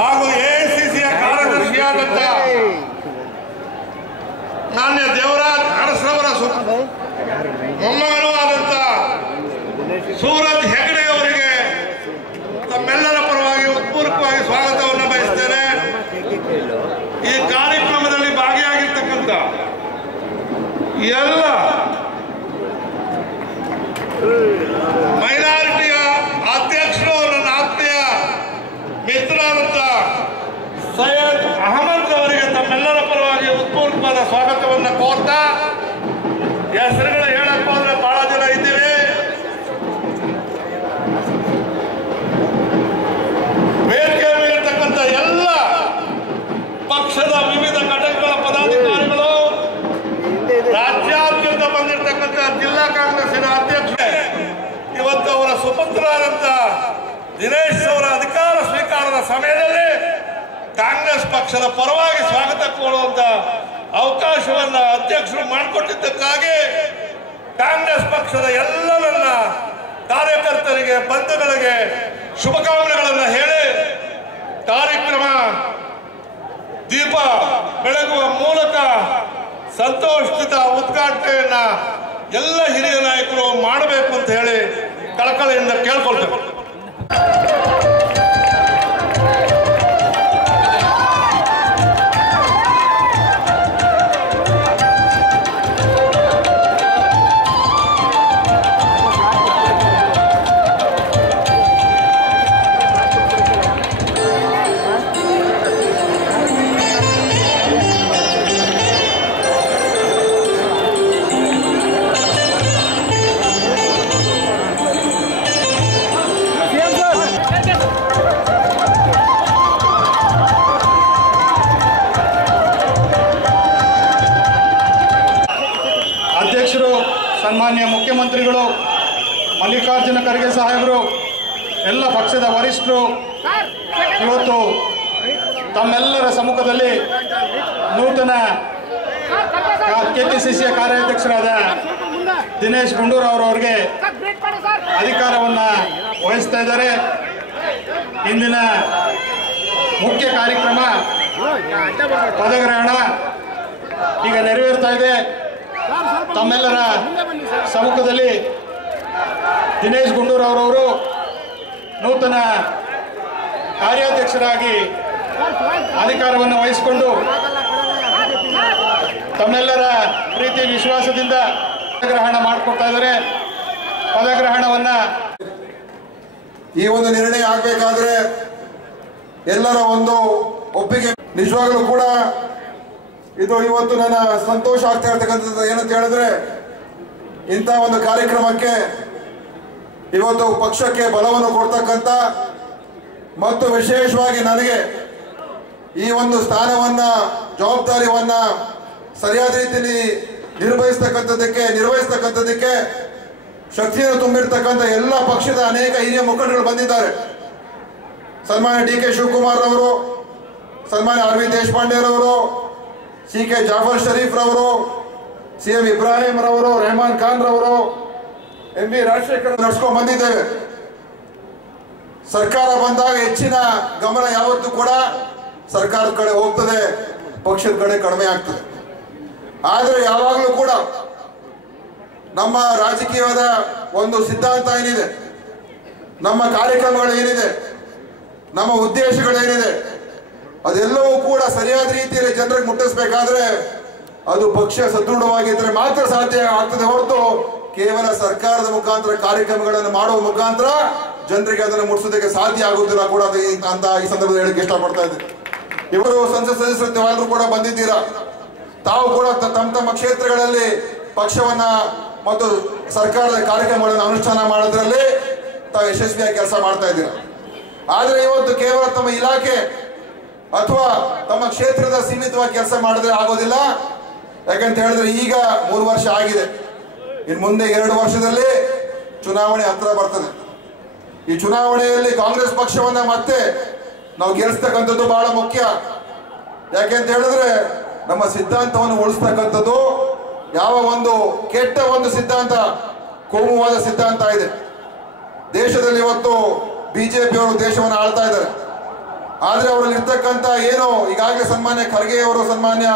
ಹಾಗೂ ಎಐಸಿಸಿಯ ಕಾರ್ಯದರ್ಶಿಯಾದಂಥ ಮಾನ್ಯ ದೇವರಾಜ್ ಅರಸರವರ ಮೊಮ್ಮಗನೂ ಆದಂಥ ಸೂರಜ್ ಹೆಗಡೆ ಅವರಿಗೆ ತಮ್ಮೆಲ್ಲರ ಪರವಾಗಿ ಉತ್ಪೂರ್ವಕವಾಗಿ ಸ್ವಾಗತವನ್ನು ಬಯಸ್ತೇನೆ. ಈ ಕಾರ್ಯಕ್ರಮದಲ್ಲಿ ಭಾಗಿಯಾಗಿರ್ತಕ್ಕಂಥ ಎಲ್ಲ ಮೈನಾರಿಟಿಯ ಅಧ್ಯಕ್ಷರು, ನನ್ನ ಆತ್ಮೀಯ ಮಿತ್ರರಾದಂಥ ಸೈಯದ್ ಅಹಮದ್ ಅವರಿಗೆ ತಮ್ಮೆಲ್ಲರ ಪರವಾಗಿ ಉತ್ಪೂರ್ವಕವಾದ ಸ್ವಾಗತವನ್ನು ಕೋರ್ತಾ, ಹೆಸರುಗಳು ಹೇಳಕ್ ಹೋದ್ರೆ ಬಹಳ ಜನ ಇದ್ದೀವಿ. ವೇದಿಕೆ ಮೇಲಿರ್ತಕ್ಕಂಥ ಎಲ್ಲ ಪಕ್ಷದ ವಿವಿಧ ಘಟಕಗಳ ಪದಾಧಿಕಾರಿಗಳು, ರಾಜ್ಯಾದ್ಯಂತ ಬಂದಿರತಕ್ಕಂಥ ಜಿಲ್ಲಾ ಕಾಂಗ್ರೆಸ್ಸಿನ ಅಧ್ಯಕ್ಷರೇ, ಇವತ್ತು ಅವರ ಸುಪುತ್ರರಾದಂಥ ದಿನೇಶ್ ಅವರ ಅಧಿಕಾರ ಸ್ವೀಕಾರದ ಸಮಯದಲ್ಲಿ ಕಾಂಗ್ರೆಸ್ ಪಕ್ಷದ ಪರವಾಗಿ ಸ್ವಾಗತ ಕೋರುವಂತ ಅವಕಾಶವನ್ನ ಅಧ್ಯಕ್ಷರು ಮಾಡಿಕೊಟ್ಟಿದ್ದಕ್ಕಾಗಿ ಕಾಂಗ್ರೆಸ್ ಪಕ್ಷದ ಎಲ್ಲ ನನ್ನ ಕಾರ್ಯಕರ್ತರಿಗೆ, ಬಂಧುಗಳಿಗೆ ಶುಭಕಾಮನೆಗಳನ್ನು ಹೇಳಿ ಕಾರ್ಯಕ್ರಮ ದೀಪ ಬೆಳಗುವ ಮೂಲಕ ಸಂತೋಷಿತ ಉದ್ಘಾಟನೆಯನ್ನ ಎಲ್ಲ ಹಿರಿಯ ನಾಯಕರು ಮಾಡಬೇಕು ಅಂತ ಹೇಳಿ ಕಳಕಳಿಯಿಂದ ಕೇಳ್ಕೊಳ್ತೇವೆ. ಅಧ್ಯಕ್ಷರು, ಸನ್ಮಾನ್ಯ ಮುಖ್ಯಮಂತ್ರಿಗಳು, ಮಲ್ಲಿಕಾರ್ಜುನ ಖರ್ಗೆ ಸಾಹೇಬರು, ಎಲ್ಲ ಪಕ್ಷದ ವರಿಷ್ಠರು, ಇವತ್ತು ತಮ್ಮೆಲ್ಲರ ಸಮ್ಮುಖದಲ್ಲಿ ನೂತನ ಕೆಪಿಸಿಸಿಯ ಕಾರ್ಯಾಧ್ಯಕ್ಷರಾದ ದಿನೇಶ್ ಗುಂಡೂರಾವ್ ಅವರಿಗೆ ಅಧಿಕಾರವನ್ನು ವಹಿಸ್ತಾ ಇದ್ದಾರೆ. ಇಂದಿನ ಮುಖ್ಯ ಕಾರ್ಯಕ್ರಮ ಪದಗ್ರಹಣ ಈಗ ನೆರವೇರ್ತಾ ಇದೆ. ತಮ್ಮೆಲ್ಲರ ಸಮ್ಮುಖದಲ್ಲಿ ದಿನೇಶ್ ಗುಂಡೂರಾವ್ ಅವರು ನೂತನ ಕಾರ್ಯಾಧ್ಯಕ್ಷರಾಗಿ ಅಧಿಕಾರವನ್ನು ವಹಿಸಿಕೊಂಡು ತಮ್ಮೆಲ್ಲರ ಪ್ರೀತಿ ವಿಶ್ವಾಸದಿಂದ ಪದಗ್ರಹಣ ಮಾಡಿಕೊಡ್ತಾ ಇದ್ದಾರೆ. ಪದಗ್ರಹಣವನ್ನ ಈ ಒಂದು ನಿರ್ಣಯ ಆಗಬೇಕಾದ್ರೆ ಎಲ್ಲರ ಒಂದು ಒಪ್ಪಿಗೆ ನಿಜವಾಗಲೂ ಕೂಡ ಇದು ಇವತ್ತು ನನ್ನ ಸಂತೋಷ ಆಗ್ತಾ ಇರ್ತಕ್ಕಂಥದ್ದು. ಏನಂತ ಹೇಳಿದ್ರೆ, ಇಂಥ ಒಂದು ಕಾರ್ಯಕ್ರಮಕ್ಕೆ ಇವತ್ತು ಪಕ್ಷಕ್ಕೆ ಬಲವನ್ನು ಕೊಡ್ತಕ್ಕಂಥ ಮತ್ತು ವಿಶೇಷವಾಗಿ ನನಗೆ ಈ ಒಂದು ಸ್ಥಾನವನ್ನ, ಜವಾಬ್ದಾರಿಯನ್ನ ಸರಿಯಾದ ರೀತಿಯಲ್ಲಿ ನಿರ್ವಹಿಸ್ತಕ್ಕಂಥದ್ದಕ್ಕೆ ಶಕ್ತಿಯನ್ನು ತುಂಬಿರ್ತಕ್ಕಂಥ ಎಲ್ಲ ಪಕ್ಷದ ಅನೇಕ ಹಿರಿಯ ಮುಖಂಡರು ಬಂದಿದ್ದಾರೆ. ಸನ್ಮಾನ್ಯ ಡಿ ಕೆ ಶಿವಕುಮಾರ್ ರವರು, ಸನ್ಮಾನ್ಯ ಆರ್ ವಿ ದೇಶಪಾಂಡೆ ರವರು, ಸಿ ಕೆ ಜಾಫರ್ ಶರೀಫ್ ರವರು, ಸಿ ಎಂ ಇಬ್ರಾಹಿಂ ರವರು, ರೆಹಮಾನ್ ಖಾನ್ ರವರು, ಎಂ ವಿ ರಾಜಶೇಖರ್ ನಡೆಸ್ಕೊಂಡು ಬಂದಿದ್ದೇವೆ. ಸರ್ಕಾರ ಬಂದಾಗ ಹೆಚ್ಚಿನ ಗಮನ ಯಾವತ್ತೂ ಕೂಡ ಸರ್ಕಾರದ ಕಡೆ ಹೋಗ್ತದೆ, ಪಕ್ಷದ ಕಡೆ ಕಡಿಮೆ ಆಗ್ತದೆ. ಆದರೆ ಯಾವಾಗಲೂ ಕೂಡ ನಮ್ಮ ರಾಜಕೀಯದ ಒಂದು ಸಿದ್ಧಾಂತ ಏನಿದೆ, ನಮ್ಮ ಕಾರ್ಯಕ್ರಮಗಳು ಏನಿದೆ, ನಮ್ಮ ಉದ್ದೇಶಗಳೇನಿದೆ, ಅದೆಲ್ಲವೂ ಕೂಡ ಸರಿಯಾದ ರೀತಿಯಲ್ಲಿ ಜನರಿಗೆ ಮುಟ್ಟಿಸಬೇಕಾದ್ರೆ ಅದು ಪಕ್ಷ ಸದೃಢವಾಗಿದ್ದರೆ ಮಾತ್ರ ಸಾಧ್ಯ ಆಗ್ತದೆ ಹೊರತು ಕೇವಲ ಸರ್ಕಾರದ ಮುಖಾಂತರ ಕಾರ್ಯಕ್ರಮಗಳನ್ನು ಮಾಡುವ ಮುಖಾಂತರ ಜನರಿಗೆ ಅದನ್ನು ಮುಟ್ಟಿಸೋದಕ್ಕೆ ಸಾಧ್ಯ ಆಗುತ್ತಿಲ್ಲ ಕೂಡ ಅಂತ ಈ ಸಂದರ್ಭದಲ್ಲಿ ಹೇಳಕ್ಕೆ ಇಷ್ಟಪಡ್ತಾ ಇದ್ದೀನಿ. ಇವರು ಸಂಸತ್ ಸದಸ್ಯರು ಎಲ್ಲರೂ ಕೂಡ ಬಂದಿದ್ದೀರಾ. ತಾವು ಕೂಡ ತಮ್ಮ ಕ್ಷೇತ್ರಗಳಲ್ಲಿ ಪಕ್ಷವನ್ನ ಮತ್ತು ಸರ್ಕಾರದ ಕಾರ್ಯಕ್ರಮಗಳನ್ನು ಅನುಷ್ಠಾನ ಮಾಡೋದ್ರಲ್ಲಿ ತಾವು ಯಶಸ್ವಿಯಾಗಿ ಕೆಲಸ ಮಾಡ್ತಾ ಇದ್ದೀರಾ. ಆದ್ರೆ ಇವತ್ತು ಕೇವಲ ತಮ್ಮ ಇಲಾಖೆ ಅಥವಾ ತಮ್ಮ ಕ್ಷೇತ್ರದ ಸೀಮಿತವಾಗಿ ಕೆಲಸ ಮಾಡಿದ್ರೆ ಆಗೋದಿಲ್ಲ. ಯಾಕಂತ ಹೇಳಿದ್ರೆ ಈಗ 3 ವರ್ಷ ಆಗಿದೆ, ಇನ್ನು ಮುಂದೆ 2 ವರ್ಷದಲ್ಲಿ ಚುನಾವಣೆ ಹತ್ರ ಬರ್ತದೆ. ಈ ಚುನಾವಣೆಯಲ್ಲಿ ಕಾಂಗ್ರೆಸ್ ಪಕ್ಷವನ್ನ ಮತ್ತೆ ನಾವು ಗೆಲ್ಲಿಸ್ತಕ್ಕಂಥದ್ದು ಬಹಳ ಮುಖ್ಯ. ಯಾಕೆಂತ ಹೇಳಿದ್ರೆ ನಮ್ಮ ಸಿದ್ಧಾಂತವನ್ನು ಉಳಿಸ್ತಕ್ಕಂಥದ್ದು ಯಾವ ಒಂದು ಕೆಟ್ಟ ಒಂದು ಸಿದ್ಧಾಂತ, ಕೋಮುವಾದ ಸಿದ್ಧಾಂತ ಇದೆ ದೇಶದಲ್ಲಿ ಇವತ್ತು ಬಿಜೆಪಿಯವರು ದೇಶವನ್ನು ಆಳ್ತಾ ಇದ್ದಾರೆ. ಆದ್ರೆ ಅವರಲ್ಲಿ ಇರ್ತಕ್ಕಂಥ ಏನು ಈಗಾಗಲೇ ಸನ್ಮಾನ್ಯ ಖರ್ಗೆ ಅವರು, ಸನ್ಮಾನ್ಯ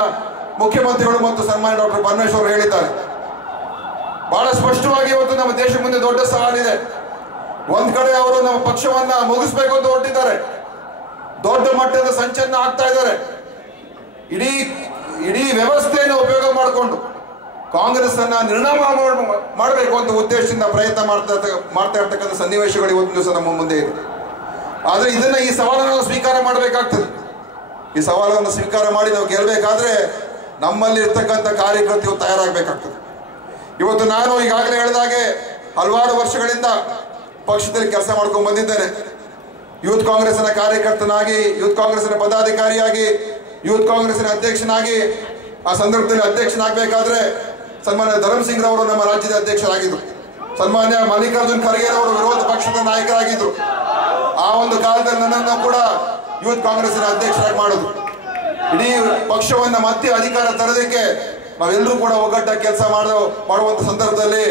ಮುಖ್ಯಮಂತ್ರಿಗಳು ಮತ್ತು ಸನ್ಮಾನ್ಯ ಡಾಕ್ಟರ್ ಪರಮೇಶ್ವರ್ ಅವರು ಹೇಳಿದ್ದಾರೆ. ಬಹಳ ಸ್ಪಷ್ಟವಾಗಿ ಇವತ್ತು ನಮ್ಮ ದೇಶ ಮುಂದೆ ದೊಡ್ಡ ಸವಾಲಿದೆ. ಒಂದ್ ಕಡೆ ಅವರು ನಮ್ಮ ಪಕ್ಷವನ್ನ ಮುಗಿಸ್ಬೇಕು ಅಂತ ಹೊರಟಿದ್ದಾರೆ, ದೊಡ್ಡ ಮಟ್ಟದ ಸಂಚಲನ ಆಗ್ತಾ ಇದ್ದಾರೆ. ಇಡೀ ವ್ಯವಸ್ಥೆಯನ್ನು ಉಪಯೋಗ ಮಾಡಿಕೊಂಡು ಕಾಂಗ್ರೆಸ್ ಅನ್ನ ನಿರ್ನಾಮ ಮಾಡಬೇಕು ಅಂತ ಉದ್ದೇಶದಿಂದ ಪ್ರಯತ್ನ ಮಾಡ್ತಾ ಇರ್ತಕ್ಕಂಥ ಸನ್ನಿವೇಶಗಳು ಇವತ್ತು ದಿವಸ ನಮ್ಮ ಮುಂದೆ ಇದೆ. ಆದ್ರೆ ಈ ಸವಾಲನ್ನು ಸ್ವೀಕಾರ ಮಾಡಬೇಕಾಗ್ತದೆ. ಈ ಸವಾಲನ್ನು ಸ್ವೀಕಾರ ಮಾಡಿ ನಾವು ಗೆಲ್ಲಬೇಕಾದ್ರೆ ನಮ್ಮಲ್ಲಿ ಇರ್ತಕ್ಕಂಥ ಕಾರ್ಯಕರ್ತರು ತಯಾರಾಗಬೇಕಾಗ್ತದೆ. ಇವತ್ತು ನಾನು ಈಗಾಗಲೇ ಹೇಳಿದಾಗೆ ಹಲವಾರು ವರ್ಷಗಳಿಂದ ಪಕ್ಷದಲ್ಲಿ ಕೆಲಸ ಮಾಡ್ಕೊಂಡು ಬಂದಿದ್ದೇನೆ. ಯೂತ್ ಕಾಂಗ್ರೆಸ್ನ ಕಾರ್ಯಕರ್ತನಾಗಿ, ಯೂತ್ ಕಾಂಗ್ರೆಸ್ನ ಪದಾಧಿಕಾರಿಯಾಗಿ, ಯೂತ್ ಕಾಂಗ್ರೆಸ್ನ ಅಧ್ಯಕ್ಷನಾಗಿ, ಆ ಸಂದರ್ಭದಲ್ಲಿ ಅಧ್ಯಕ್ಷನಾಗಬೇಕಾದ್ರೆ ಸನ್ಮಾನ್ಯ ಧರ್ಮಸಿಂಗ್ ರವರು ನಮ್ಮ ರಾಜ್ಯದ ಅಧ್ಯಕ್ಷರಾಗಿದ್ದರು. ಸನ್ಮಾನ್ಯ ಮಲ್ಲಿಕಾರ್ಜುನ್ ಖರ್ಗೆ ಅವರು ವಿರೋಧ ಪಕ್ಷದ ನಾಯಕರಾಗಿದ್ದರು. ಆ ಒಂದು ಕಾಲದಲ್ಲಿ ನನ್ನನ್ನು ಕೂಡ ಯೂತ್ ಕಾಂಗ್ರೆಸ್ನ ಅಧ್ಯಕ್ಷರಾಗಿ ಮಾಡೋದು. ಇಡೀ ಪಕ್ಷವನ್ನ ಮತ್ತೆ ಅಧಿಕಾರ ತರೋದಕ್ಕೆ ನಾವೆಲ್ಲರೂ ಕೂಡ ಒಗ್ಗಟ್ಟಾಗಿ ಕೆಲಸ ಮಾಡುವಂತ ಸಂದರ್ಭದಲ್ಲಿ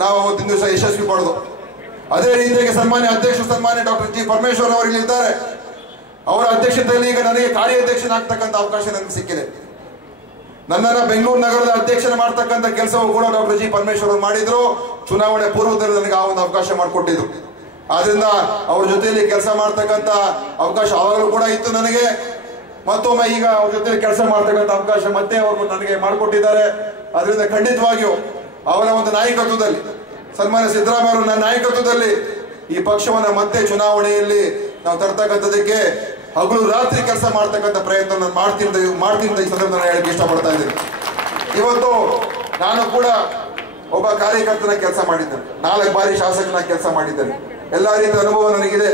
ನಾವು ಅವತ್ತಿನ ದಿವಸ ಯಶಸ್ವಿ ಪಡೆದು. ಅದೇ ರೀತಿಯಾಗಿ ಸನ್ಮಾನ್ಯ ಡಾಕ್ಟರ್ ಜಿ ಪರಮೇಶ್ವರ್ ಅವರು ಇಲ್ಲಿದ್ದಾರೆ. ಅವರ ಅಧ್ಯಕ್ಷತೆಯಲ್ಲಿ ಈಗ ನನಗೆ ಕಾರ್ಯಾಧ್ಯಕ್ಷನಾಗ್ತಕ್ಕಂಥ ಅವಕಾಶ ನನಗೆ ಸಿಕ್ಕಿದೆ. ನನ್ನನ್ನು ಬೆಂಗಳೂರು ನಗರದ ಅಧ್ಯಕ್ಷನ ಮಾಡ್ತಕ್ಕಂಥ ಕೆಲಸವೂ ಕೂಡ ಡಾಕ್ಟರ್ ಜಿ ಪರಮೇಶ್ವರ್ ಅವರು ಮಾಡಿದ್ರು. ಚುನಾವಣೆ ಪೂರ್ವದಲ್ಲಿ ನನಗೆ ಆ ಒಂದು ಅವಕಾಶ ಮಾಡಿಕೊಟ್ಟಿದ್ರು. ಆದ್ರಿಂದ ಅವ್ರ ಜೊತೆಯಲ್ಲಿ ಕೆಲಸ ಮಾಡ್ತಕ್ಕಂಥ ಅವಕಾಶ ಅವಾಗಲೂ ಕೂಡ ಇತ್ತು ನನಗೆ. ಮತ್ತೊಮ್ಮೆ ಈಗ ಅವ್ರ ಜೊತೆಲಿ ಕೆಲಸ ಮಾಡ್ತಕ್ಕಂಥ ಅವಕಾಶ ಮತ್ತೆ ಅವರು ನನಗೆ ಮಾಡಿಕೊಟ್ಟಿದ್ದಾರೆ. ಅದರಿಂದ ಖಂಡಿತವಾಗಿಯೂ ಅವರ ಒಂದು ನಾಯಕತ್ವದಲ್ಲಿ, ಸನ್ಮಾನ್ಯ ಸಿದ್ದರಾಮಯ್ಯ ಅವರ ನಾಯಕತ್ವದಲ್ಲಿ ಈ ಪಕ್ಷವನ್ನ ಮತ್ತೆ ಚುನಾವಣೆಯಲ್ಲಿ ನಾವು ತರ್ತಕ್ಕಂಥದಕ್ಕೆ ಹಗಲು ರಾತ್ರಿ ಕೆಲಸ ಮಾಡ್ತಕ್ಕಂಥ ಪ್ರಯತ್ನ ನಾನು ಮಾಡ್ತೀನಿ ಈ ಸಂದರ್ಭದಲ್ಲಿ ಹೇಳಕ್ಕೆ ಇಷ್ಟಪಡ್ತಾ ಇದ್ದೀನಿ. ಇವತ್ತು ನಾನು ಕೂಡ ಒಬ್ಬ ಕಾರ್ಯಕರ್ತನ ಕೆಲಸ ಮಾಡಿದ್ದೇನೆ, 4 ಬಾರಿ ಶಾಸಕನ ಕೆಲಸ ಮಾಡಿದ್ದೇನೆ. ಎಲ್ಲ ರೀತಿಯ ಅನುಭವ ನನಗಿದೆ.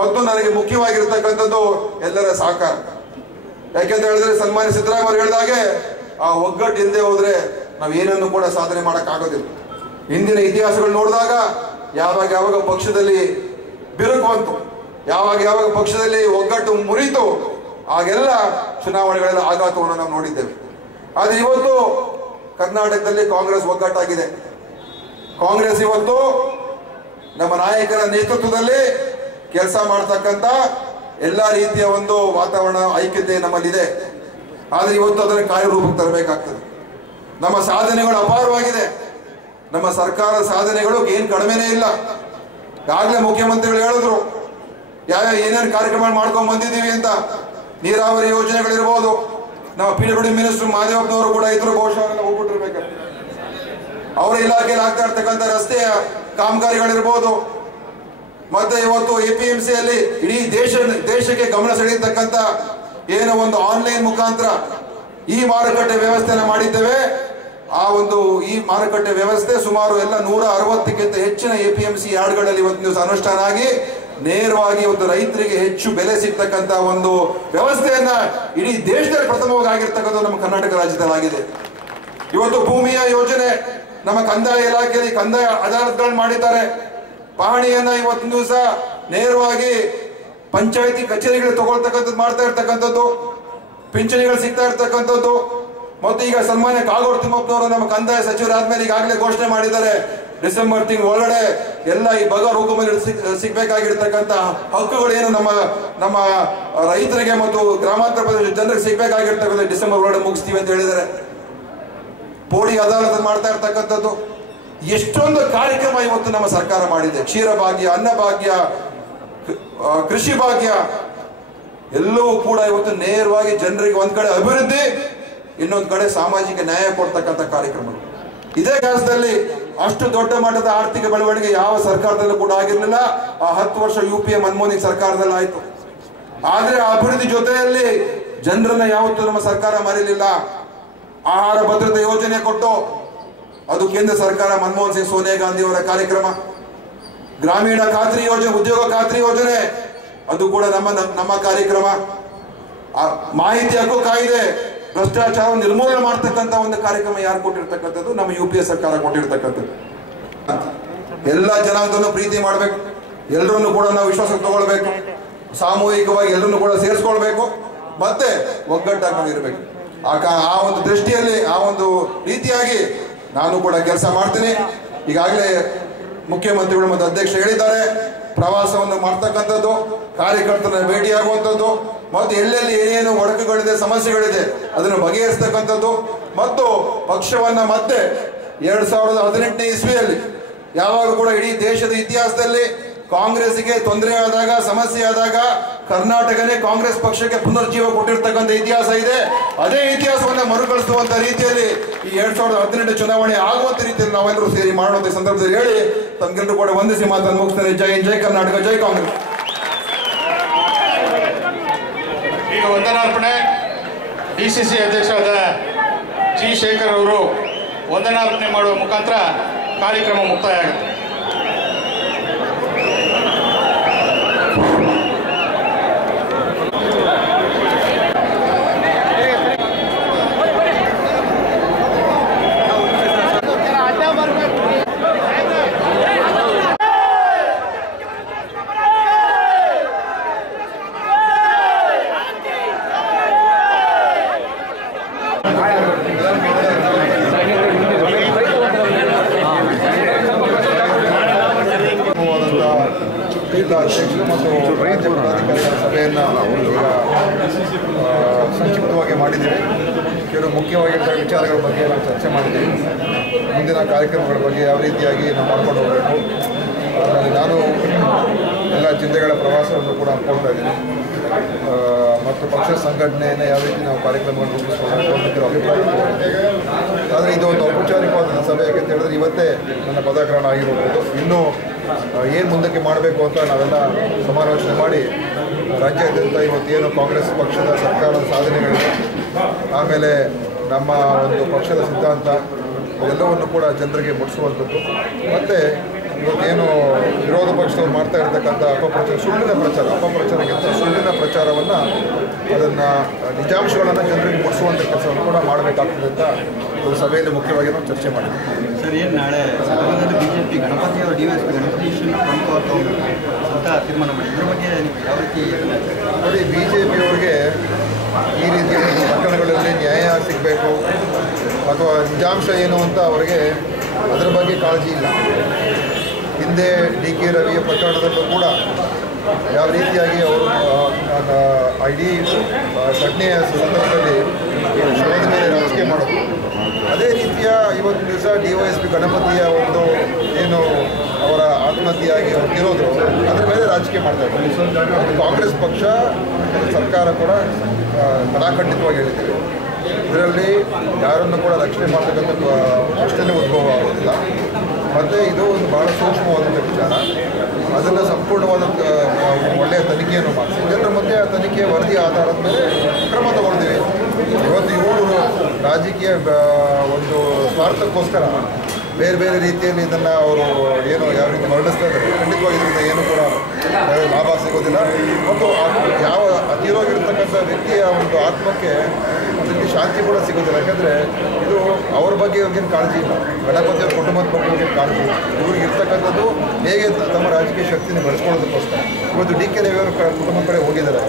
ಮತ್ತು ನನಗೆ ಮುಖ್ಯವಾಗಿರ್ತಕ್ಕಂಥದ್ದು ಎಲ್ಲರ ಸಹಕಾರ. ಯಾಕೆಂತ ಹೇಳಿದ್ರೆ ಸನ್ಮಾನ್ಯ ಸಿದ್ದರಾಮಯ್ಯ ಅವರು ಹೇಳಿದಾಗೆ ಆ ಒಗ್ಗಟ್ಟು ಇಲ್ಲದೆ ಹೋದ್ರೆ ನಾವು ಏನನ್ನು ಕೂಡ ಸಾಧನೆ ಮಾಡೋಕ್ಕಾಗೋದಿಲ್ಲ. ಹಿಂದಿನ ಇತಿಹಾಸಗಳು ನೋಡಿದಾಗ ಯಾವಾಗ ಪಕ್ಷದಲ್ಲಿ ಬಿರುಕು ಬಂತು, ಯಾವಾಗ ಪಕ್ಷದಲ್ಲಿ ಒಗ್ಗಟ್ಟು ಮುರಿತು, ಆಗೆಲ್ಲ ಚುನಾವಣೆಗಳೆಲ್ಲ ಆಘಾತವನ್ನು ನಾವು ನೋಡಿದ್ದೇವೆ. ಆದ್ರೆ ಇವತ್ತು ಕರ್ನಾಟಕದಲ್ಲಿ ಕಾಂಗ್ರೆಸ್ ಒಗ್ಗಟ್ಟಾಗಿದೆ. ಕಾಂಗ್ರೆಸ್ ಇವತ್ತು ನಮ್ಮ ನಾಯಕರ ನೇತೃತ್ವದಲ್ಲಿ ಕೆಲಸ ಮಾಡ್ತಕ್ಕಂಥ ಎಲ್ಲ ರೀತಿಯ ಒಂದು ವಾತಾವರಣ, ಐಕ್ಯತೆ ನಮ್ಮಲ್ಲಿದೆ. ಆದ್ರೆ ಇವತ್ತು ಅದನ್ನು ಕಾರ್ಯರೂಪಕ್ಕೆ ತರಬೇಕಾಗ್ತದೆ. ನಮ್ಮ ಸಾಧನೆಗಳು ಅಪಾರವಾಗಿದೆ. ನಮ್ಮ ಸರ್ಕಾರದ ಸಾಧನೆಗಳು ಏನು ಕಡಿಮೆನೇ ಇಲ್ಲ. ಈಗಾಗಲೇ ಮುಖ್ಯಮಂತ್ರಿಗಳು ಹೇಳಿದ್ರು ಏನೇನು ಕಾರ್ಯಕ್ರಮ ಮಾಡ್ಕೊಂಡು ಬಂದಿದ್ದೀವಿ ಅಂತ. ನೀರಾವರಿ ಯೋಜನೆಗಳಿರ್ಬೋದು, ನಮ್ಮ PWD ಮಿನಿಸ್ಟರ್ ಮಾದೇವಪ್ಪನವರು ಕೂಡ ಇದ್ರು, ಬಹುಶಃ ಅವರೆಲ್ಲ ಹೋಗ್ಬಿಟ್ಟಿರ್ಬೇಕು. ಅವರ ಇಲಾಖೆಯಲ್ಲಿ ಆಗ್ತಾ ಇರ್ತಕ್ಕಂಥ ರಸ್ತೆಯ ಕಾಮಗಾರಿಗಳಿರ್ಬೋದು, ಮತ್ತೆ ಇವತ್ತು APMCಯಲ್ಲಿ ಇಡೀ ದೇಶಕ್ಕೆ ಗಮನ ಸೆಳೆಯತಕ್ಕಂಥ ಏನೋ ಒಂದು ಆನ್ಲೈನ್ ಮುಖಾಂತರ ಈ ಮಾರುಕಟ್ಟೆ ವ್ಯವಸ್ಥೆಯನ್ನು ಮಾಡಿದ್ದೇವೆ. ಆ ಒಂದು ಈ ಮಾರುಕಟ್ಟೆ ವ್ಯವಸ್ಥೆ ಸುಮಾರು ಎಲ್ಲ 160ಕ್ಕಿಂತ ಹೆಚ್ಚಿನ APMC ಯಾರ್ಡ್ಗಳಲ್ಲಿ ಇವತ್ತು ದಿವಸ ಅನುಷ್ಠಾನ ಆಗಿ ನೇರವಾಗಿ ಒಂದು ರೈತರಿಗೆ ಹೆಚ್ಚು ಬೆಲೆ ಸಿಗ್ತಕ್ಕಂಥ ಒಂದು ವ್ಯವಸ್ಥೆಯನ್ನ ಇಡೀ ದೇಶದಲ್ಲಿ ಪ್ರಥಮವಾಗಿ ಆಗಿರ್ತಕ್ಕಂಥ ನಮ್ಮ ಕರ್ನಾಟಕ ರಾಜ್ಯದಲ್ಲಿ ಆಗಿದೆ. ಇವತ್ತು ಭೂಮಿಯ ಯೋಜನೆ ನಮ್ಮ ಕಂದಾಯ ಇಲಾಖೆಯಲ್ಲಿ ಕಂದಾಯ ಅದಾಲತ್ಗಳನ್ನು ಮಾಡಿದ್ದಾರೆ. ಪಹಣಿಯನ್ನ ಇವತ್ತಿನ ದಿವಸ ನೇರವಾಗಿ ಪಂಚಾಯತಿ ಕಚೇರಿಗಳು ತಗೊಳ್ತಕ್ಕಂಥದ್ದು ಮಾಡ್ತಾ ಇರ್ತಕ್ಕಂಥದ್ದು, ಪಿಂಚಣಿಗಳು ಸಿಗ್ತಾ ಇರ್ತಕ್ಕಂಥದ್ದು. ಮತ್ತು ಈಗ ಸನ್ಮಾನ್ಯ ಕಾಗೋಡು ತಿಮ್ಮಪ್ಪನವರು ನಮ್ಮ ಕಂದಾಯ ಸಚಿವರಾದ್ಮೇಲೆ ಈಗಾಗಲೇ ಘೋಷಣೆ ಮಾಡಿದ್ದಾರೆ, ಡಿಸೆಂಬರ್ ತಿಂಗಳ ಒಳಗಡೆ ಎಲ್ಲ ಈ ಬಗ ರೂಪದಲ್ಲಿ ಸಿಗ್ಬೇಕಾಗಿರ್ತಕ್ಕಂಥ ಹಕ್ಕುಗಳೇನು ನಮ್ಮ ರೈತರಿಗೆ ಮತ್ತು ಗ್ರಾಮಾಂತರ ಪ್ರದೇಶ ಜನರಿಗೆ ಸಿಗ್ಬೇಕಾಗಿರ್ತಕ್ಕಂಥ ಡಿಸೆಂಬರ್ ಒಳಗಡೆ ಮುಗಿಸ್ತೀವಿ ಅಂತ ಹೇಳಿದ್ದಾರೆ. ಪೋಡಿ ಅದಾಲತ್ ಮಾಡ್ತಾ ಇರ್ತಕ್ಕಂಥದ್ದು, ಎಷ್ಟೊಂದು ಕಾರ್ಯಕ್ರಮ ಇವತ್ತು ನಮ್ಮ ಸರ್ಕಾರ ಮಾಡಿದೆ. ಕ್ಷೀರ ಭಾಗ್ಯ, ಅನ್ನ ಭಾಗ್ಯ, ಕೃಷಿ ಭಾಗ್ಯ ಎಲ್ಲವೂ ಕೂಡ ಇವತ್ತು ನೇರವಾಗಿ ಜನರಿಗೆ ಒಂದ್ ಕಡೆ ಅಭಿವೃದ್ಧಿ, ಇನ್ನೊಂದು ಕಡೆ ಸಾಮಾಜಿಕ ನ್ಯಾಯ ಕೊಡ್ತಕ್ಕಂಥ ಕಾರ್ಯಕ್ರಮಗಳು. ಇದೇ ಕೆಲಸದಲ್ಲಿ ಅಷ್ಟು ದೊಡ್ಡ ಮಟ್ಟದ ಆರ್ಥಿಕ ಬೆಳವಣಿಗೆ ಯಾವ ಸರ್ಕಾರದಲ್ಲೂ ಕೂಡ ಆಗಿರಲಿಲ್ಲ. ಆ 10 ವರ್ಷ UPA ಮನಮೋಹನ್ ಸಿಂಗ್ ಸರ್ಕಾರದಲ್ಲಿ ಆಯ್ತು. ಆದ್ರೆ ಆ ಅಭಿವೃದ್ಧಿ ಜೊತೆಯಲ್ಲಿ ಜನರನ್ನ ಯಾವತ್ತೂ ನಮ್ಮ ಸರ್ಕಾರ ಮರೀಲಿಲ್ಲ. ಆಹಾರ ಭದ್ರತೆ ಯೋಜನೆ ಕೊಟ್ಟು, ಅದು ಕೇಂದ್ರ ಸರ್ಕಾರ ಮನಮೋಹನ್ ಸಿಂಗ್ ಸೋನಿಯಾ ಗಾಂಧಿ ಅವರ ಕಾರ್ಯಕ್ರಮ. ಗ್ರಾಮೀಣ ಖಾತ್ರಿ ಯೋಜನೆ, ಉದ್ಯೋಗ ಖಾತ್ರಿ ಯೋಜನೆ, ಅದು ಕೂಡ ನಮ್ಮ ಕಾರ್ಯಕ್ರಮ. ಮಾಹಿತಿ ಹಕ್ಕು ಕಾಯ್ದೆ, ಭ್ರಷ್ಟಾಚಾರ ನಿರ್ಮೂಲನೆ ಮಾಡ್ತಕ್ಕಂಥ ಒಂದು ಕಾರ್ಯಕ್ರಮ ಯಾರು ಕೊಟ್ಟಿರ್ತಕ್ಕಂಥದ್ದು? ನಮ್ಮ UPA ಸರ್ಕಾರ ಕೊಟ್ಟಿರ್ತಕ್ಕಂಥದ್ದು. ಎಲ್ಲ ಜನಾಂಗದನ್ನು ಪ್ರೀತಿ ಮಾಡಬೇಕು, ಎಲ್ಲರನ್ನು ಕೂಡ ನಾವು ವಿಶ್ವಾಸಕ್ಕೆ ತಗೊಳ್ಬೇಕು, ಸಾಮೂಹಿಕವಾಗಿ ಎಲ್ಲರನ್ನು ಕೂಡ ಸೇರಿಸ್ಕೊಳ್ಬೇಕು, ಮತ್ತೆ ಒಗ್ಗಟ್ಟಾಗಿ ನಾವು ಇರಬೇಕು. ಆ ಒಂದು ದೃಷ್ಟಿಯಲ್ಲಿ, ಆ ಒಂದು ರೀತಿಯಾಗಿ ನಾನು ಕೂಡ ಕೆಲಸ ಮಾಡ್ತೀನಿ. ಈಗಾಗಲೇ ಮುಖ್ಯಮಂತ್ರಿಗಳು ಮತ್ತು ಅಧ್ಯಕ್ಷ ಹೇಳಿದ್ದಾರೆ. ಪ್ರವಾಸವನ್ನು ಮಾಡ್ತಕ್ಕಂಥದ್ದು, ಕಾರ್ಯಕರ್ತರನ್ನ ಭೇಟಿಯಾಗುವಂಥದ್ದು ಮತ್ತು ಎಲ್ಲೆಲ್ಲಿ ಏನೇನು ಒಡಕುಗಳಿದೆ, ಸಮಸ್ಯೆಗಳಿದೆ ಅದನ್ನು ಬಗೆಹರಿಸ್ತಕ್ಕಂಥದ್ದು ಮತ್ತು ಪಕ್ಷವನ್ನ ಮತ್ತೆ 2018ನೇ ಇಸ್ವಿಯಲ್ಲಿ ಯಾವಾಗ ಕೂಡ ಇಡೀ ದೇಶದ ಇತಿಹಾಸದಲ್ಲಿ ಕಾಂಗ್ರೆಸ್ಗೆ ತೊಂದರೆ ಆದಾಗ, ಸಮಸ್ಯೆ ಆದಾಗ ಕರ್ನಾಟಕನೇ ಕಾಂಗ್ರೆಸ್ ಪಕ್ಷಕ್ಕೆ ಪುನರ್ಜೀವ ಕೊಟ್ಟಿರ್ತಕ್ಕಂಥ ಇತಿಹಾಸ ಇದೆ. ಅದೇ ಇತಿಹಾಸವನ್ನು ಮರುಕಳಿಸುವಂತ ರೀತಿಯಲ್ಲಿ ಈ 2018 ಚುನಾವಣೆ ಆಗುವಂತ ರೀತಿಯಲ್ಲಿ ನಾವೆಲ್ಲರೂ ಸೇರಿ ಮಾಡುವಂತ ಸಂದರ್ಭದಲ್ಲಿ ಹೇಳಿ ತಮ್ಗೆಲ್ಲರೂ ಕೂಡ ವಂದಿಸಿ ಮಾತನ್ನು ಮುಗಿಸ್ತೇನೆ. ಜೈ ಹಿಂದ್, ಜೈ ಕರ್ನಾಟಕ, ಜೈ ಕಾಂಗ್ರೆಸ್. ಈಗ ವಂದನಾರ್ಪಣೆ ಡಿಸಿಸಿ ಅಧ್ಯಕ್ಷರಾದ ಜಿ ಶೇಖರ್ ಅವರು ವಂದನಾರ್ಪಣೆ ಮಾಡುವ ಮುಖಾಂತರ ಕಾರ್ಯಕ್ರಮ ಮುಕ್ತಾಯ ಆಗುತ್ತೆ. ಜಿಲ್ಲಾ ಅಧ್ಯಕ್ಷರು ಮತ್ತು ರಾಜ್ಯ ಪದಾಧಿಕಾರಿಗಳ ಸಭೆಯನ್ನು ಸಂಕ್ಷಿಪ್ತವಾಗಿ ಮಾಡಿದ್ದೀವಿ. ಕೆಲವು ಮುಖ್ಯವಾಗಿದ್ದ ವಿಚಾರಗಳ ಬಗ್ಗೆ ನಾವು ಚರ್ಚೆ ಮಾಡಿದ್ದೀವಿ. ಮುಂದಿನ ಕಾರ್ಯಕ್ರಮಗಳ ಬಗ್ಗೆ ಯಾವ ರೀತಿಯಾಗಿ ನಾವು ಮಾಡ್ಕೊಂಡು ಹೋಗಬೇಕು. ಆಮೇಲೆ ನಾನು ಎಲ್ಲ ಜಿಲ್ಲೆಗಳ ಪ್ರವಾಸವನ್ನು ಕೂಡ ಹಮ್ಮಿಕೊಳ್ತಾ ಇದ್ದೀನಿ ಮತ್ತು ಪಕ್ಷ ಸಂಘಟನೆಯನ್ನು ಯಾವ ರೀತಿ ನಾವು ಕಾರ್ಯಕ್ರಮಗಳನ್ನು ರೂಪಿಸ್ಕೊಂಡು ಅಭಿಪ್ರಾಯ. ಆದರೆ ಇದು ಒಂದು ಔಪಚಾರಿಕವಾದ ಸಭೆ ಯಾಕೆಂತ ಹೇಳಿದ್ರೆ ಇವತ್ತೇ ನನ್ನ ಪದಗ್ರಹಣ ಆಗಿರುವುದು. ಇನ್ನೂ ಏನು ಮುಂದಕ್ಕೆ ಮಾಡಬೇಕು ಅಂತ ನಾವೆಲ್ಲ ಸಮಾಲೋಚನೆ ಮಾಡಿ ರಾಜ್ಯಾದ್ಯಂತ ಇವತ್ತೇನು ಕಾಂಗ್ರೆಸ್ ಪಕ್ಷದ ಸರ್ಕಾರದ ಸಾಧನೆಗಳಿವೆ, ಆಮೇಲೆ ನಮ್ಮ ಒಂದು ಪಕ್ಷದ ಸಿದ್ಧಾಂತ ಎಲ್ಲವನ್ನು ಕೂಡ ಜನರಿಗೆ ಮುಟ್ಟಿಸುವಂಥದ್ದು. ಮತ್ತು ಇವತ್ತೇನು ವಿರೋಧ ಪಕ್ಷದವರು ಮಾಡ್ತಾ ಇರತಕ್ಕಂಥ ಸುಳ್ಳಿನ ಪ್ರಚಾರವನ್ನು ಅದನ್ನು ನಿಜಾಂಶಗಳನ್ನು ಜನರಿಗೆ ಮುಟ್ಟಿಸುವಂಥ ಕೆಲಸವನ್ನು ಕೂಡ ಮಾಡಬೇಕಾಗ್ತದೆ ಅಂತ ಒಂದು ಸಭೆಯಲ್ಲಿ ಮುಖ್ಯವಾಗಿ ನಾವು ಚರ್ಚೆ ಮಾಡಿದ್ದೀವಿ. ಸರ್, ಏನು ನಾಳೆ ಬಿಜೆಪಿ ಗಣಪತಿ ಅವರು DYSP ಗಣಪತಿ ಇಶ್ಯೂನ ಪ್ರಮುಖವಾಗಿ ಅಂತ ತೀರ್ಮಾನ ಮಾಡಿ ಇದ್ರ ಬಗ್ಗೆ ನೀವು ಯಾವ ರೀತಿ ನೋಡಿ, BJPಯವ್ರಿಗೆ ಈ ರೀತಿಯ ಪ್ರಕರಣಗಳಲ್ಲಿ ನ್ಯಾಯ ಸಿಗಬೇಕು ಅಥವಾ ನಿಜಾಂಶ ಏನು ಅಂತ ಅವರಿಗೆ ಅದರ ಬಗ್ಗೆ ಕಾಳಜಿ ಇಲ್ಲ. ಹಿಂದೆ DK ರವಿಯ ಪ್ರಕರಣದಲ್ಲೂ ಕೂಡ ಯಾವ ರೀತಿಯಾಗಿ ಅವರು ಇಡೀ ಘಟನೆಯ ಸಂದರ್ಭದಲ್ಲಿ ಶವದ ಮೇಲೆ ರಾಜಕೀಯ ಮಾಡೋದು, ಅದೇ ರೀತಿಯ ಇವತ್ತು ದಿವಸ DYSP ಗಣಪತಿಯ ಒಂದು ಏನು ಅವರ ಆತ್ಮಹತ್ಯೆಯಾಗಿ ಅವ್ರಿಗಿರೋದು ಅದರ ಮೇಲೆ ರಾಜಕೀಯ ಮಾಡ್ತಾ ಇದ್ದಾರೆ. ಕಾಂಗ್ರೆಸ್ ಪಕ್ಷ ಸರ್ಕಾರ ಕೂಡ ಕಡಾಖಂಡಿತವಾಗಿ ಹೇಳಿದ್ದೀವಿ. ಇದರಲ್ಲಿ ಯಾರನ್ನು ಕೂಡ ರಕ್ಷಣೆ ಮಾಡ್ತಕ್ಕಂಥ ಪ್ರಶ್ನೆ ಉದ್ಭವ ಆಗೋದಿಲ್ಲ. ಮತ್ತು ಇದು ಒಂದು ಭಾಳ ಸೂಕ್ಷ್ಮವಾದಂಥ ವಿಚಾರ. ಅದನ್ನು ಸಂಪೂರ್ಣವಾದಂಥ ಒಳ್ಳೆಯ ತನಿಖೆಯನ್ನು ಮಾಡಿಸಿ ಜನರ ಮಧ್ಯೆ ಆ ತನಿಖೆಯ ವರದಿ ಆಧಾರದ ಮೇಲೆ ಕ್ರಮ ತಗೊಳ್ತೀವಿ. ಇವತ್ತು ಇವರು ರಾಜಕೀಯ ಒಂದು ಸ್ವಾರ್ಥಕ್ಕೋಸ್ಕರ ಬೇರೆ ಬೇರೆ ರೀತಿಯಲ್ಲಿ ಇದನ್ನು ಅವರು ಏನು ಯಾವ ರೀತಿ ಮರಳಿಸ್ತಾ ಇದ್ದಾರೆ, ಖಂಡಿತವಾಗಿ ಇದರಿಂದ ಏನು ಕೂಡ ಲಾಭ ಸಿಗೋದಿಲ್ಲ. ಮತ್ತು ಯಾವ ತೀರೋಗಿರ್ತಕ್ಕಂಥ ವ್ಯಕ್ತಿಯ ಒಂದು ಆತ್ಮಕ್ಕೆ ಅದಕ್ಕೆ ಶಾಂತಿ ಕೂಡ ಸಿಗೋದಿಲ್ಲ. ಯಾಕಂದರೆ ಇದು ಅವ್ರ ಬಗ್ಗೆ ಇವ್ರಿಗೇನು ಕಾಳಜಿ ಇಲ್ಲ, ಗಣಪತಿಯವ್ರ ಕುಟುಂಬದ ಬಗ್ಗೆ ಇವ್ರಿಗೆ ಕಾಳಜಿ ಇಲ್ಲ. ಇವ್ರಿಗೆ ಇರ್ತಕ್ಕಂಥದ್ದು ಹೇಗೆ ತಮ್ಮ ರಾಜಕೀಯ ಶಕ್ತಿನ ಬೆಳೆಸ್ಕೊಳ್ಳೋದಕ್ಕೋಸ್ಕರ. ಇವತ್ತು DK ರವಿಯವರು ಕುಟುಂಬದ ಕಡೆ ಹೋಗಿದ್ದಾರೆ,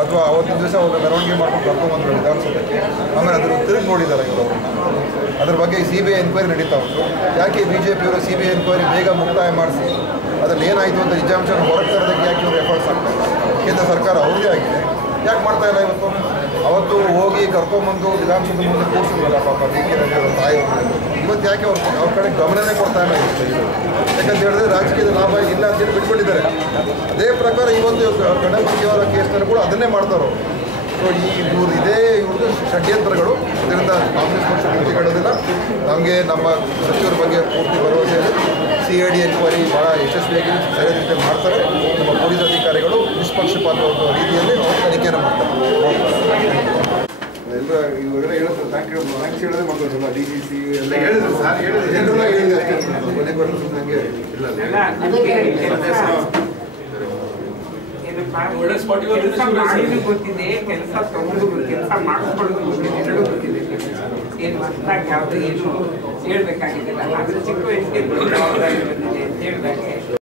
ಅಥವಾ ಅವತ್ತಿನ ದಿವಸ ಅವ್ರನ್ನ ಮೆರವಣಿಗೆ ಮಾಡ್ಕೊಂಡು ಕರ್ಕೊಂಡ್ಬಂದರು ವಿಧಾನಸೌಧಕ್ಕೆ. ಆಮೇಲೆ ಅದನ್ನು ತಿರುಗಿ ನೋಡಿದ್ದಾರೆ ಇವರು. ಅದ್ರ ಬಗ್ಗೆ CBI ಎನ್ಕ್ವೈರಿ ನಡೀತಾ ಉಂಟು. ಯಾಕೆ BJPಯವರು CBI ಎನ್ಕ್ವೈರಿ ಬೇಗ ಮುಕ್ತಾಯ ಮಾಡಿಸಿ ಅದರಲ್ಲಿ ಏನಾಯಿತು ಅಂತ ನಿಜಾಂಶನ ಹೊರಗೆ ತರೋದಕ್ಕೆ ಯಾಕೆ ಇವರು ಎಫರ್ಟ್ಸ್ ಆಗ್ತಾರೆ? ಕೇಂದ್ರ ಸರ್ಕಾರ ಅವ್ರದೇ ಆಗಿದೆ, ಯಾಕೆ ಮಾಡ್ತಾ ಇಲ್ಲ ಇವತ್ತು? ಅವತ್ತು ಹೋಗಿ ಕರ್ಕೊಂಬಂದು ವಿಧಾನಸೌಧ ಮುಂದೆ ಕೂರಿಸಿದ್ರಲ್ಲ ಪಾಪ DK ರವಿಯವರ ತಾಯಿ. ಇವತ್ತು ಯಾಕೆ ಅವ್ರ ಕಡೆ ಗಮನನೇ ಕೊಡ್ತಾ ಇಲ್ಲ ಇರುತ್ತೆ? ಯಾಕಂತ ಹೇಳಿದ್ರೆ ರಾಜಕೀಯದ ಲಾಭ ಇಲ್ಲ ಅಂತೇಳಿ ಬಿಟ್ಕೊಂಡಿದ್ದಾರೆ. ಅದೇ ಪ್ರಕಾರ ಇವತ್ತು ಗಣಪತಿಯವರ ಕೇಸ್ನಲ್ಲಿ ಕೂಡ ಅದನ್ನೇ ಮಾಡ್ತಾರೋ. ಸೊ ಇವ್ರದ್ದು ಷಡ್ಯಂತ್ರಗಳು. ಇದರಿಂದ ಕಾಂಗ್ರೆಸ್ ಪಕ್ಷ ಮುಗಿಕೊಳ್ಳೋದಿಲ್ಲ. ನಮಗೆ ನಮ್ಮ ಸಚಿವರ ಬಗ್ಗೆ ಪೂರ್ತಿ ಭರವಸೆ ಇದೆ. CID ಎನ್ಕ್ವೈರಿ ಭಾಳ ಯಶಸ್ವಿಯಾಗಿ ಸರಿಯಾದ ರೀತಿಯಲ್ಲಿ ಮಾಡ್ತಾರೆ. ನಮ್ಮ ಪೊಲೀಸ್ ಅಧಿಕಾರಿಗಳು ನಿಷ್ಪಕ್ಷಪಾತ ರೀತಿಯಲ್ಲಿ ಅವರು ತನಿಖೆಯನ್ನು ಮಾಡ್ತಾರೆ. ಎಲ್ಲ ಇವಾಗೆಲ್ಲ ಹೇಳಿದ್ರು, ಥ್ಯಾಂಕ್ಸ್ ಹೇಳೋದೇ ಮಾಡ್ಬೋದಲ್ಲ. DCC ಎಲ್ಲ ಹೇಳಿದ್ರು ಸರ್, ಹೇಳಿದ್ರು ಹೇಳಿದೆ ಅಷ್ಟೇ. ಕೊನೆ ಬರೋದು ನನಗೆ ಕೆಲಸ ಮಾಡಿದ್ದು ಗೊತ್ತಿದೆ, ಕೆಲಸ ತಗೊಂಡು ಕೆಲಸ ಮಾಡಿಸ್ಕೊಳ್ಳೋದು ಗೊತ್ತಿದೆ, ಎರಡೂ ಗೊತ್ತಿದೆ. ಏನು ಹೊಸದಾಗಿ ಯಾವುದು ಏನು ಹೇಳ್ಬೇಕಾಗಿದ್ದಿಲ್ಲ. ಆದರೆ ಚಿಕ್ಕ ವಯಸ್ಸಿಗೆ ಜವಾಬ್ದಾರಿ ಬಂದಿದೆ ಅಂತ ಹೇಳಿದಾಗ